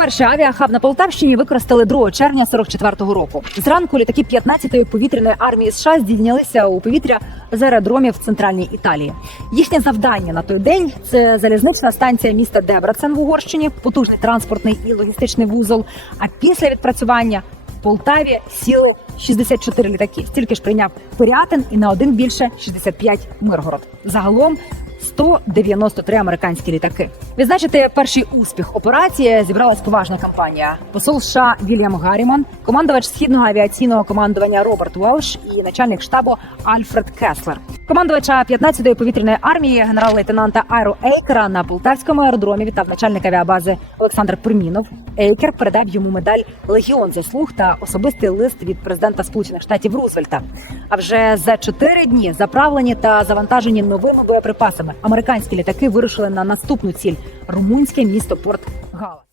Вперше авіахаб на Полтавщині використали 2 червня 44-го року. Зранку літаки 15-ї повітряної армії США здійнялися у повітря з аеродромів в центральній Італії. Їхнє завдання на той день це залізнична станція міста Дебрацен в Угорщині, потужний транспортний і логістичний вузол. А після відпрацювання в Полтаві сіли 64 літаки. Стільки ж прийняв Пирятин і на один більше 65 Миргород. Загалом 193 американські літаки. Відзначити перший успіх операції зібралась поважна кампанія. Посол США Вільям Гарріман, командувач східного авіаційного командування Роберт Велш і начальник штабу Альфред Кеслер. Командувача 15-ї повітряної армії генерал-лейтенанта Айро Ейкера на полтавському аеродромі вітав начальник авіабази Олександр Примінов. Ейкер передав йому медаль Легіон заслуг та особистий лист від президента Сполучених Штатів Рузвельта. А вже за чотири дні заправлені та завантажені новими боєприпасами американські літаки вирушили на наступну ціль румунське місто Порт Гала.